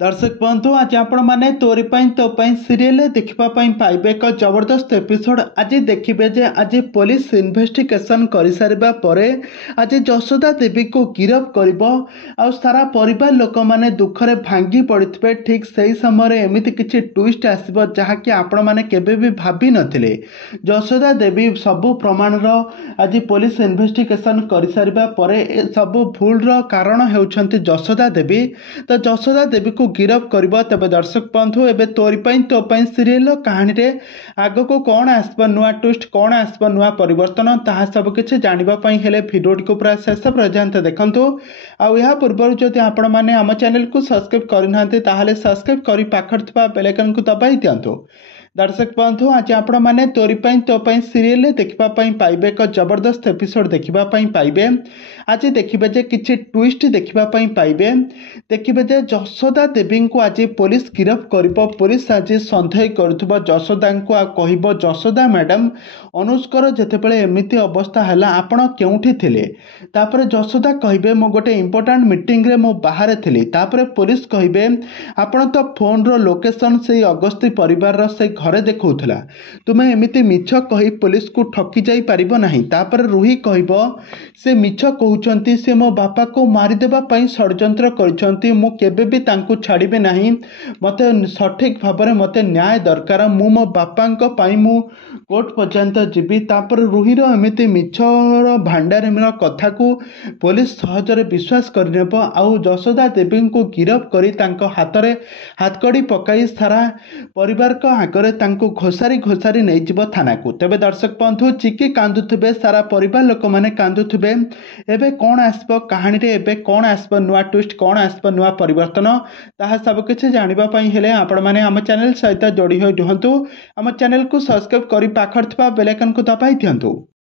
दर्शक बंधु आज आपण मैंने तोरी तो सीरियल देखापी पाइबे एक जबरदस्त एपिसोड। आज देखिए जे आज पुलिस इन्वेस्टिगेशन कर सारिबा परे आज जशोदा देवी को गिरफ कर सारा परिवार लोक मैंने दुखरे भांगी पड़े। ठीक से समय एमती किसी ट्विस्ट आसब जहाँकि आपण मैंने केबे भी भाभी नथिले। जशोदा देवी सबू प्रमाणर आज पुलिस इन्वेस्टिगेशन कर सारिबा परे सबू भूलर कारण होउछंती जशोदा देवी। तो जशोदा देवी को गिरफ कर तेज दर्शक बंधु एवं तोरी तो सीरियल कहानी रे आग को कौन आसब नुआ ट्विस्ट कौन आसब नुआ परिवर्तन ताहा सब किसी जानापी हेले भिडियोटी को पूरा शेष पर्यंत देखंतु। आ पूर्व जदि आपण मैंने आम चैनल को सब्सक्राइब करना सब्सक्राइब कर पाखर थिबा बेल आइकन को दबाई दियंतु। दर्शक बंधु आज आपण मैंने तोरी तो सीरियल देखापी पाइबे एक जबरदस्त एपिसोड देखापी पाइबे। आज देखिए जे किसी ट्विस्ट देखापी पाइबे। देखिए जे जशोदा देवी को आज पुलिस गिरफ कर पुलिस आज सन्देह कर जशोदा को कह जशोदा मैडम अनुष्कर जितेबाला एमती अवस्था है आपण केउठी थिले। तापर जशोदा कहे मो गोटे इंपोर्टाट मीटिंग रे मो बाहर थी। तापर पुलिस कहे आपण तो फोन रो लोकेशन से अगस्ती परिवार से घरे देखौथला तुम्हें एमती मिछ कही पुलिस को ठकी जाई परिबो नहीं। तापर रूही कहब से मिछ कहउचंती से मो बापा को मारिदेबा पई षड्यंत्र करछंती मु केबे भी तांको छाड़िबे नहीं। मते सठिक भाव में मते न्याय दरकार मु मो बापांको पई मु कोर्ट पर्यंत जीवी। तापर रूहीर एमती मिछर भांडार कथा को पुलिस सहजरे विश्वास करनेब आउ जशोदा देवी को गिरफ करी तांको हातरे हाथकड़ी पकाई सारा परिवार को आगरे तांको घोषारी घोषारी नहीं जीव थाना को। तेबे दर्शक बंधु चिकी कांदुथिबे सारा परिवार लोक माने कांदुथिबे। एबे कौन आसब कहानी रे एबे कौन आसब नुआ ट्विस्ट कौन आसब नुआ परिवर्तन ताहा सब किछि जानिबा पई हेले आपण माने आम चैनल सहित जोड़ी होई रुहंतु। आम चैनल को सब्सक्राइब करी पाखर थिबा बेल आइकन को दबाई दियंतु।